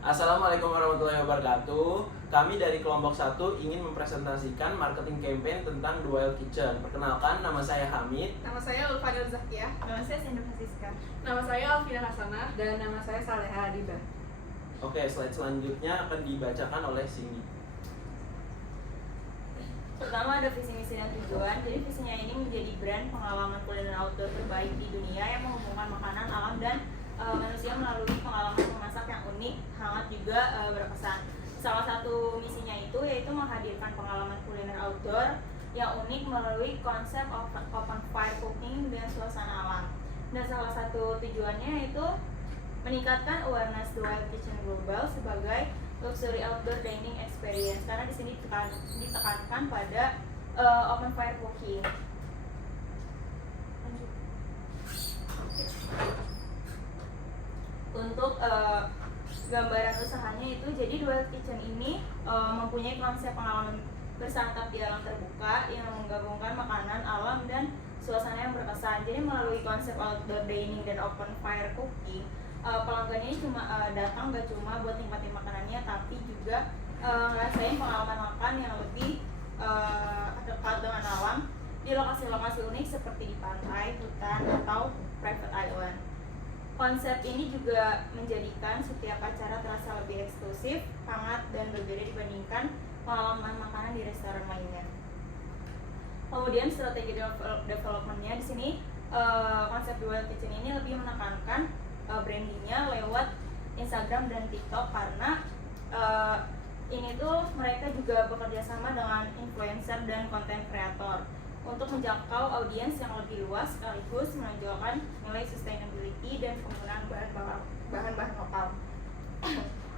Assalamualaikum warahmatullahi wabarakatuh. Kami dari kelompok 1 ingin mempresentasikan marketing campaign tentang Dual Kitchen. Perkenalkan, nama saya Hamid. Nama saya Ulfadil Zakiah. Nama saya Sindu Francisca. Nama saya Alfina Hasanah. Dan nama saya Saleha Adibah. Oke, slide selanjutnya akan dibacakan oleh Cindy. Pertama ada visi misi dan tujuan. Jadi visinya ini menjadi brand pengalaman kuliner outdoor terbaik di dunia yang menghubungkan makanan, alam, dan manusia melalui pengalaman memasak yang unik, hangat juga berkesan. Salah satu misinya itu yaitu menghadirkan pengalaman kuliner outdoor yang unik melalui konsep open fire cooking dan suasana alam. Dan salah satu tujuannya yaitu meningkatkan awareness Dual Kitchen Global sebagai luxury outdoor dining experience, karena di sini ditekankan pada open fire cooking. Untuk gambaran usahanya itu, jadi Dual Kitchen ini mempunyai konsep pengalaman bersantap di alam terbuka yang menggabungkan makanan, alam, dan suasana yang berkesan. Jadi melalui konsep outdoor dining dan open fire cooking, pelanggannya cuma datang gak cuma buat nikmatin makanannya, tapi juga ngerasain pengalaman makan yang lebih dekat dengan alam di lokasi-lokasi unik seperti di pantai, hutan, atau private island. Konsep ini juga menjadikan setiap acara terasa lebih eksklusif, hangat, dan berbeda dibandingkan pengalaman makanan di restoran lainnya. Kemudian strategi developmentnya di sini, konsep Dual Kitchen ini lebih menekankan brandingnya lewat Instagram dan TikTok, karena ini tuh mereka juga bekerja sama dengan influencer dan konten kreator untuk menjangkau audiens yang lebih luas, sekaligus menonjolkan nilai sustainability dan penggunaan bahan-bahan lokal.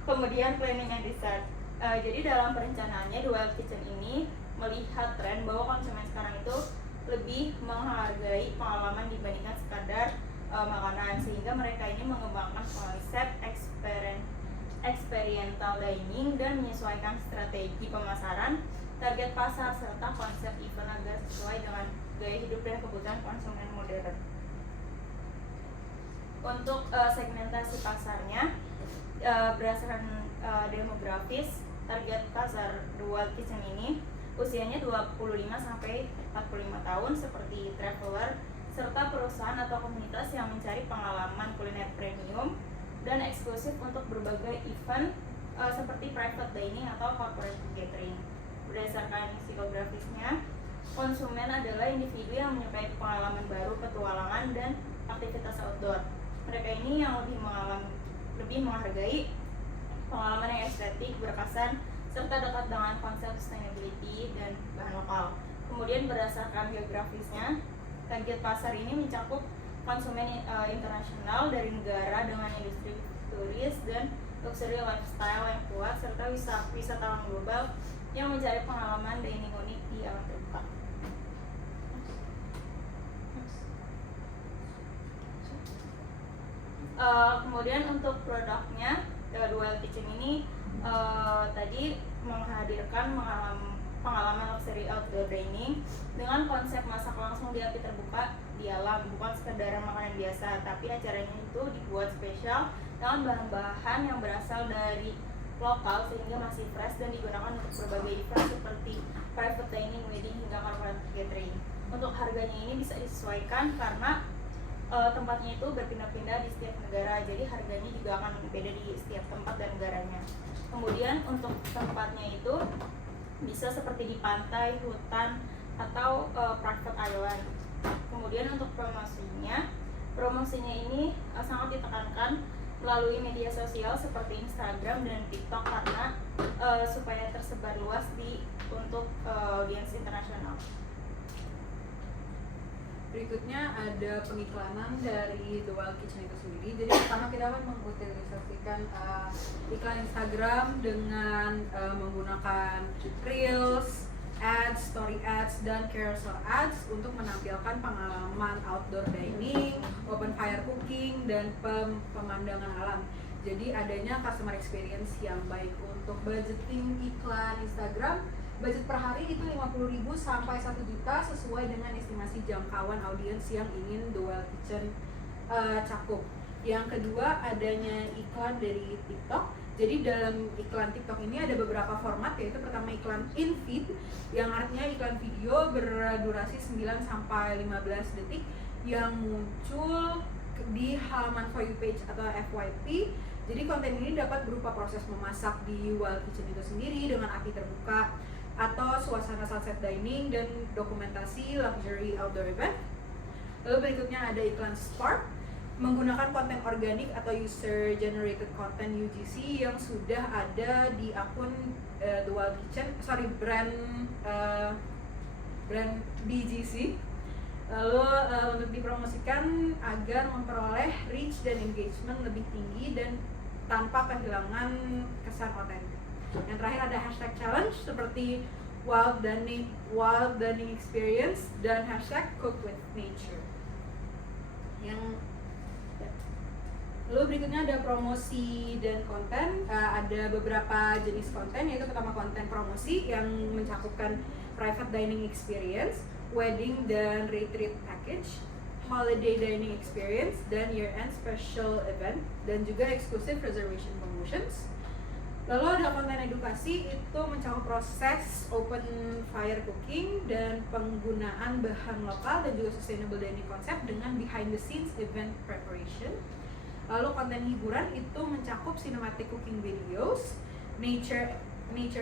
Kemudian planning and research. Jadi dalam perencanaannya Dual Kitchen ini melihat tren bahwa konsumen sekarang itu lebih menghargai pengalaman dibandingkan sekadar makanan, sehingga mereka ini mengembangkan konsep experiential dining dan menyesuaikan strategi pemasaran, target pasar, serta konsep event agar sesuai dengan gaya hidup dan kebutuhan konsumen modern. Untuk segmentasi pasarnya, berdasarkan demografis, target pasar Dual Kitchen ini usianya 25 sampai 45 tahun seperti traveler, serta perusahaan atau komunitas yang mencari pengalaman kuliner premium dan eksklusif untuk berbagai event seperti private dining atau corporate gathering. Berdasarkan psikografisnya, konsumen adalah individu yang menyukai pengalaman baru, petualangan, dan aktivitas outdoor. Mereka ini yang lebih menghargai pengalaman yang estetik, berkesan, serta dekat dengan konsep sustainability dan bahan lokal. Kemudian berdasarkan geografisnya, target pasar ini mencakup konsumen internasional dari negara dengan industri turis dan luxury lifestyle yang kuat, serta wisatawan global yang mencari pengalaman dining unik di alam terbuka. Kemudian untuk produknya, Dual Kitchen ini tadi menghadirkan pengalaman luxury outdoor dining dengan konsep masak langsung di api terbuka di alam, bukan sekedar makanan biasa, tapi acaranya itu dibuat spesial dengan bahan-bahan yang berasal dari lokal sehingga masih fresh dan digunakan untuk berbagai event seperti private dining, wedding, hingga corporate gathering. Untuk harganya ini bisa disesuaikan karena tempatnya itu berpindah-pindah di setiap negara, jadi harganya juga akan beda di setiap tempat dan negaranya. Kemudian untuk tempatnya itu bisa seperti di pantai, hutan, atau private island. Kemudian untuk promosinya ini sangat ditekankan melalui media sosial seperti Instagram dan TikTok, karena supaya tersebar luas untuk audiens internasional. Berikutnya ada pengiklanan dari Dual Kitchen itu sendiri. Jadi pertama kita akan mengutilisasikan iklan Instagram dengan menggunakan Reels, Ads, Story Ads, dan Carousel Ads untuk menampilkan pengalaman outdoor dining, open fire cooking, dan pemandangan alam. Jadi adanya customer experience yang baik. Untuk budgeting iklan Instagram, budget per hari itu 50.000 sampai 1 juta sesuai dengan estimasi jangkauan audiens yang ingin Dual Kitchen cakup. Yang kedua, adanya iklan dari TikTok. Jadi dalam iklan TikTok ini ada beberapa format, yaitu pertama iklan in-feed, yang artinya iklan video berdurasi 9 sampai 15 detik yang muncul di halaman For You page atau FYP. Jadi konten ini dapat berupa proses memasak di Wild Kitchen itu sendiri dengan api terbuka, atau suasana sunset dining dan dokumentasi luxury outdoor event. Lalu berikutnya ada iklan Spark, menggunakan konten organik atau user generated content UGC yang sudah ada di akun The Wild Kitchen, brand BGC. Lalu untuk dipromosikan agar memperoleh reach dan engagement lebih tinggi dan tanpa kehilangan kesan otentik. Yang terakhir ada hashtag challenge seperti wild dining experience dan hashtag cook with nature. Lalu berikutnya ada promosi dan konten. Ada beberapa jenis konten, yaitu pertama konten promosi yang mencakupkan private dining experience, wedding dan retreat package, holiday dining experience, dan year-end special event, dan juga exclusive reservation promotions. Lalu ada konten edukasi, itu mencakup proses open fire cooking dan penggunaan bahan lokal dan juga sustainable dining concept dengan behind the scenes event preparation. Lalu konten hiburan itu mencakup cinematic cooking videos, nature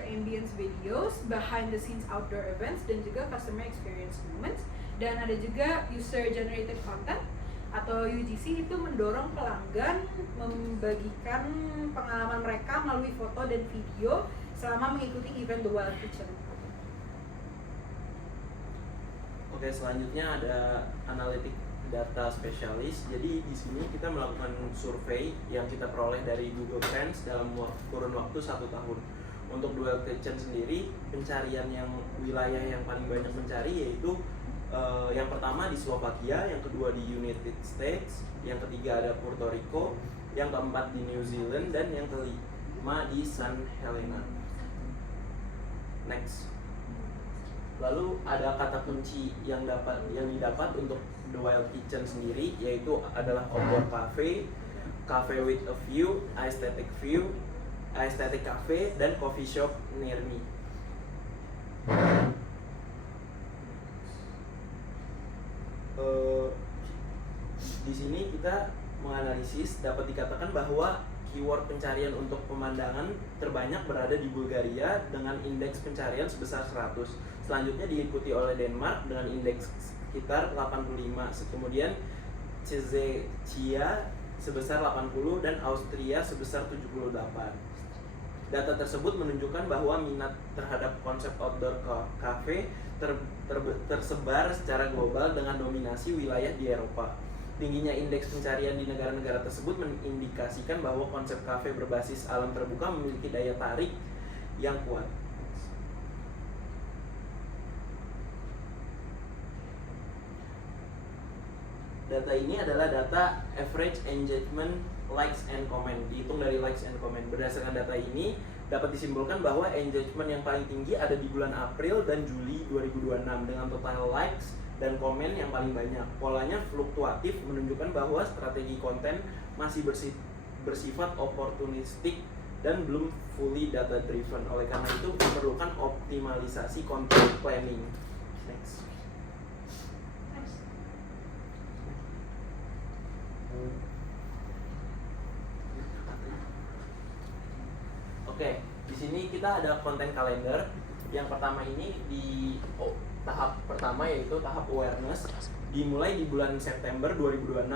ambience videos, behind the scenes outdoor events, dan juga customer experience moments. Dan ada juga user generated content atau UGC, itu mendorong pelanggan membagikan pengalaman mereka melalui foto dan video selama mengikuti event The Wild Kitchen. Oke, selanjutnya ada analitik data spesialis. Jadi di sini kita melakukan survei yang kita peroleh dari Google Trends dalam kurun waktu 1 tahun. Untuk The Wild Kitchen sendiri, pencarian yang wilayah yang paling banyak mencari yaitu yang pertama di Slovakia, yang kedua di United States, yang ketiga ada Puerto Rico, yang keempat di New Zealand, dan yang kelima di San Helena. Next. Lalu ada kata kunci yang didapat untuk The Wild Kitchen sendiri, yaitu adalah outdoor cafe, cafe with a view, aesthetic cafe, dan coffee shop near me. Di sini kita menganalisis, dapat dikatakan bahwa keyword pencarian untuk pemandangan terbanyak berada di Bulgaria dengan indeks pencarian sebesar 100. Selanjutnya diikuti oleh Denmark dengan indeks sekitar 85. Kemudian Czechia sebesar 80 dan Austria sebesar 78. Data tersebut menunjukkan bahwa minat terhadap konsep outdoor cafe tersebar secara global dengan dominasi wilayah di Eropa. Tingginya indeks pencarian di negara-negara tersebut mengindikasikan bahwa konsep kafe berbasis alam terbuka memiliki daya tarik yang kuat. Data ini adalah data average engagement, likes and comment, dihitung dari likes and comment. Berdasarkan data ini dapat disimpulkan bahwa engagement yang paling tinggi ada di bulan April dan Juli 2026 dengan total likes dan komen yang paling banyak. Polanya fluktuatif, menunjukkan bahwa strategi konten masih bersifat opportunistik dan belum fully data driven. Oleh karena itu diperlukan optimalisasi content planning. Next. Oke, di sini kita ada konten kalender. Yang pertama ini di tahap pertama, yaitu tahap awareness, dimulai di bulan September 2026.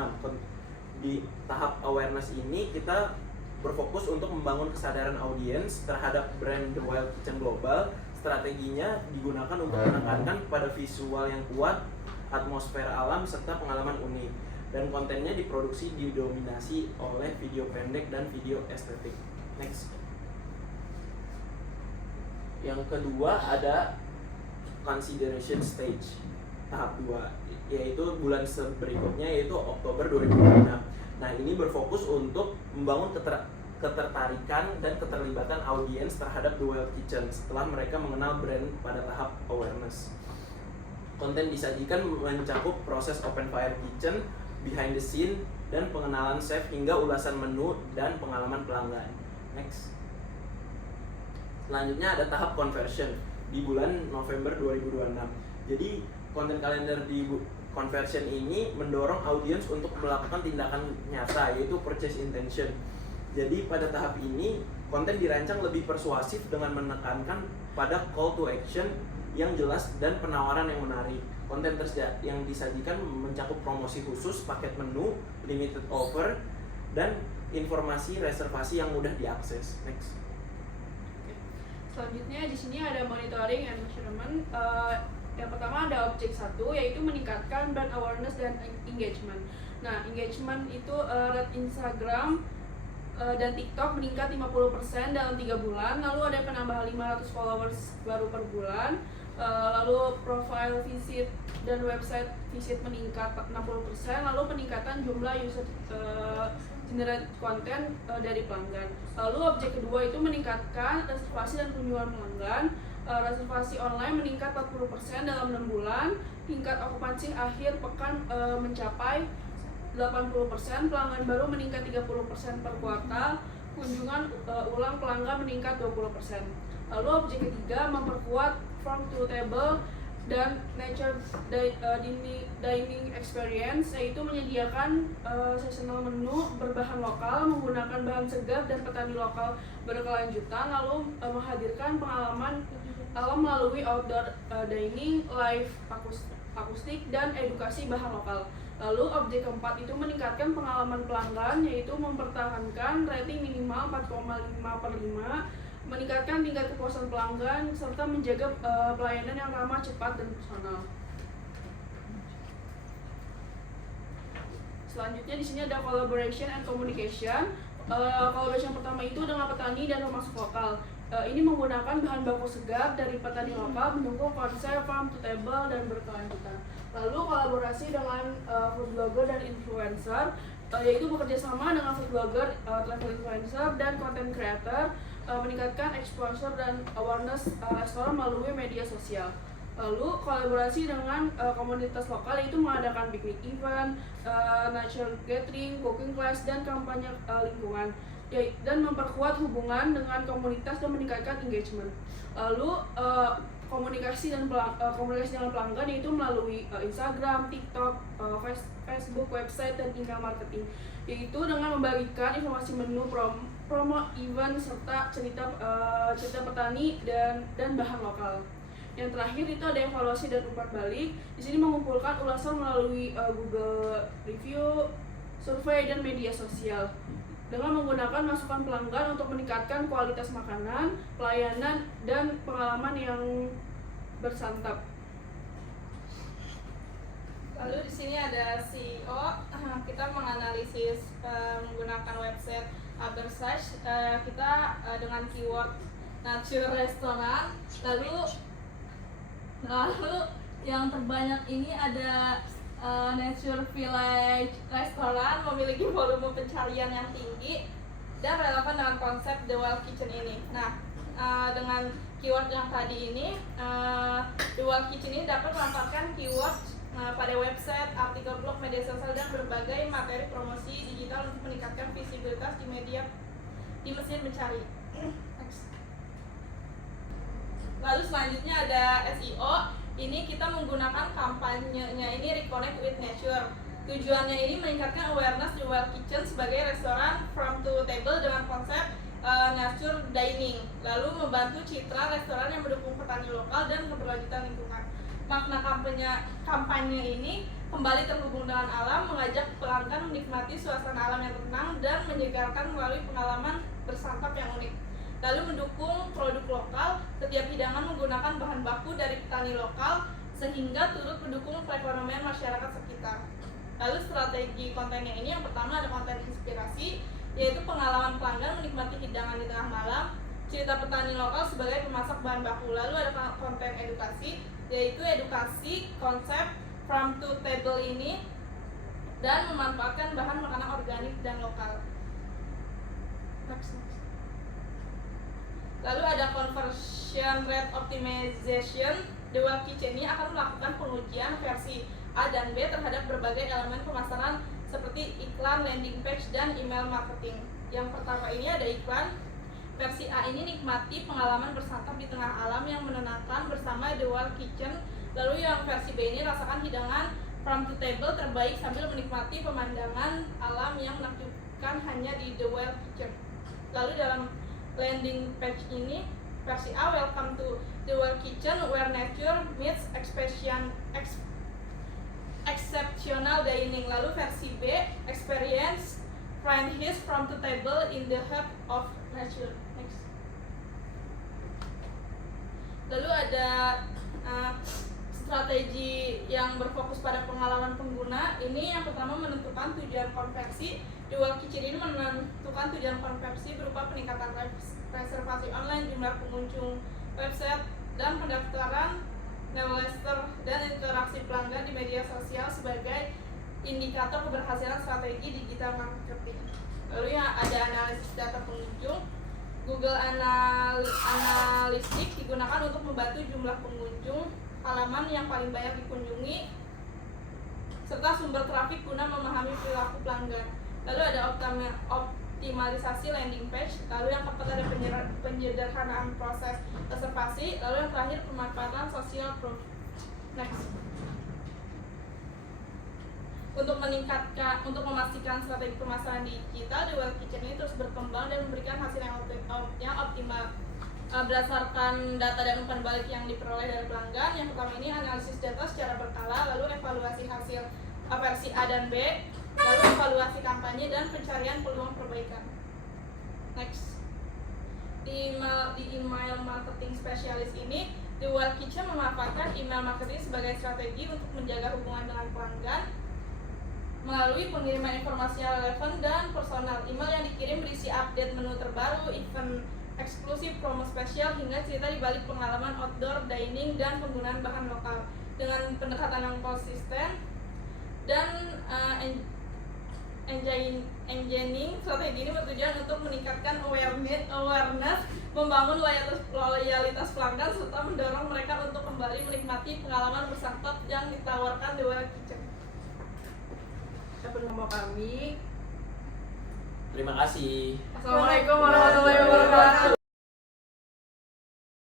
Di tahap awareness ini kita berfokus untuk membangun kesadaran audiens terhadap brand The Wild Kitchen Global. Strateginya digunakan untuk menekankan pada visual yang kuat, atmosfer alam, serta pengalaman unik. Dan kontennya diproduksi didominasi oleh video pendek dan video estetik. Next. Yang kedua ada consideration stage tahap 2, yaitu bulan berikutnya, yaitu Oktober 2026. Nah, ini berfokus untuk membangun ketertarikan dan keterlibatan audiens terhadap The Wild Kitchen setelah mereka mengenal brand pada tahap awareness. Konten disajikan mencakup proses open fire kitchen, behind the scene, dan pengenalan chef hingga ulasan menu dan pengalaman pelanggan. Next. Selanjutnya ada tahap conversion di bulan November 2026. Jadi konten kalender di conversion ini mendorong audiens untuk melakukan tindakan nyata, yaitu purchase intention. Jadi pada tahap ini konten dirancang lebih persuasif dengan menekankan pada call to action yang jelas dan penawaran yang menarik. Konten yang disajikan mencakup promosi khusus, paket menu, limited offer, dan informasi reservasi yang mudah diakses. Next. Selanjutnya di sini ada monitoring and measurement. Yang pertama ada objek 1, yaitu meningkatkan brand awareness dan engagement. Nah, engagement itu rate Instagram dan TikTok meningkat 50% dalam 3 bulan. Lalu ada penambahan 500 followers baru per bulan. Lalu profile visit dan website visit meningkat 60%. Lalu peningkatan jumlah user generate konten dari pelanggan. Lalu objek kedua itu meningkatkan reservasi dan kunjungan pelanggan. Reservasi online meningkat 40% dalam 6 bulan. Tingkat okupansi akhir pekan mencapai 80%. Pelanggan baru meningkat 30% per kuartal. Kunjungan ulang pelanggan meningkat 20%. Lalu objek ketiga memperkuat farm to table dan nature dining experience, yaitu menyediakan seasonal menu berbahan lokal menggunakan bahan segar dan petani lokal berkelanjutan, lalu menghadirkan pengalaman alam melalui outdoor dining, live akustik, dan edukasi bahan lokal. Lalu objek keempat itu meningkatkan pengalaman pelanggan, yaitu mempertahankan rating minimal 4,5/5, meningkatkan tingkat kepuasan pelanggan, serta menjaga pelayanan yang ramah, cepat, dan personal. Selanjutnya di sini ada collaboration and communication. Collaboration pertama itu dengan petani dan pemasok lokal. Ini menggunakan bahan baku segar dari petani lokal, mendukung konsep farm to table dan berkelanjutan. Lalu kolaborasi dengan food blogger dan influencer, yaitu bekerja sama dengan food blogger, travel influencer, dan content creator, meningkatkan exposure dan awareness restoran melalui media sosial. Lalu kolaborasi dengan komunitas lokal, yaitu mengadakan piknik event, nature gathering, cooking class, dan kampanye lingkungan, dan memperkuat hubungan dengan komunitas dan meningkatkan engagement. Lalu komunikasi dengan pelanggan, yaitu melalui Instagram, TikTok, Facebook, website, dan email marketing, yaitu dengan membagikan informasi menu, promo event, serta cerita petani dan bahan lokal. Yang terakhir itu ada evaluasi dan umpan balik. Di sini mengumpulkan ulasan melalui Google Review, survei, dan media sosial, dengan menggunakan masukan pelanggan untuk meningkatkan kualitas makanan, pelayanan, dan pengalaman yang bersantap. Lalu di sini ada CEO. Kita menganalisis menggunakan website Habersearch. Kita dengan keyword nature restoran. Lalu yang terbanyak ini ada Nature Village Restoran, memiliki volume pencarian yang tinggi dan relevan dengan konsep The Wild Kitchen ini. Nah, dengan keyword yang tadi ini, The Wild Kitchen ini dapat memanfaatkan keyword pada website, artikel blog, media sosial, dan berbagai materi promosi digital untuk meningkatkan visibilitas di mesin mencari. Next. Lalu selanjutnya ada SEO. Ini kita menggunakan kampanyenya ini Reconnect with Nature. Tujuannya ini meningkatkan awareness The Wild Kitchen sebagai restoran farm to table dengan konsep nature dining. Lalu membantu citra restoran yang mendukung petani lokal dan keberlanjutan lingkungan. Makna kampanye ini kembali terhubung dengan alam, mengajak pelanggan menikmati suasana alam yang tenang dan menyegarkan melalui pengalaman bersantap yang unik. Lalu mendukung produk lokal, setiap hidangan menggunakan bahan baku dari petani lokal sehingga turut mendukung perekonomian masyarakat sekitar. Lalu strategi kontennya ini, yang pertama ada konten inspirasi, yaitu pengalaman pelanggan menikmati hidangan di tengah malam, cerita petani lokal sebagai pemasak bahan baku. Lalu ada konten edukasi, yaitu edukasi konsep farm to table ini dan memanfaatkan bahan makanan organik dan lokal. Next. Lalu ada conversion rate optimization. The Wild Kitchen ini akan melakukan pengujian versi A dan B terhadap berbagai elemen pemasaran seperti iklan, landing page, dan email marketing. Yang pertama ini ada iklan. Versi A ini nikmati pengalaman bersantap di tengah alam yang menenangkan bersama The Wild Kitchen. Lalu yang versi B ini rasakan hidangan farm to table terbaik sambil menikmati pemandangan alam yang menakjubkan hanya di The Wild Kitchen. Lalu dalam landing page ini, versi A, welcome to The Wild Kitchen where nature meets exceptional dining. Lalu versi B, experience find his farm to table in the heart of nature. Next. Lalu ada strategi yang berfokus pada pengalaman pengguna. Ini yang pertama menentukan tujuan konversi. The Wild Kitchen ini menentukan tujuan konversi berupa peningkatan reservasi online, jumlah pengunjung website, dan pendaftaran newsletter dan interaksi pelanggan di media sosial sebagai indikator keberhasilan strategi digital marketing. Lalu yang ada analisis data pengunjung. Google Analytics digunakan untuk membantu jumlah pengunjung, halaman yang paling banyak dikunjungi, serta sumber trafik guna memahami perilaku pelanggan. Lalu ada optimalisasi landing page. Lalu yang keempat ada penyederhanaan proses reservasi. Lalu yang terakhir pemanfaatan social proof. Next. Untuk memastikan strategi pemasaran digital, The Wild Kitchen ini terus berkembang dan memberikan hasil yang optimal berdasarkan data dan umpan balik yang diperoleh dari pelanggan. Yang pertama ini analisis data secara berkala, lalu evaluasi hasil versi A dan B, lalu evaluasi kampanye dan pencarian peluang perbaikan. Next. Di email marketing spesialis ini, The Wild Kitchen memanfaatkan email marketing sebagai strategi untuk menjaga hubungan dengan pelanggan melalui pengiriman informasi yang relevan dan personal. Email yang dikirim berisi update menu terbaru, event eksklusif, promo spesial, hingga cerita di balik pengalaman outdoor dining dan penggunaan bahan lokal. Dengan pendekatan yang konsisten dan engineering, strategi ini bertujuan untuk meningkatkan awareness, membangun loyalitas pelanggan, serta mendorong mereka untuk kembali menikmati pengalaman bersantap yang ditawarkan The Wild Kitchen. Penuh kami. Terima kasih. Assalamualaikum warahmatullahi wabarakatuh.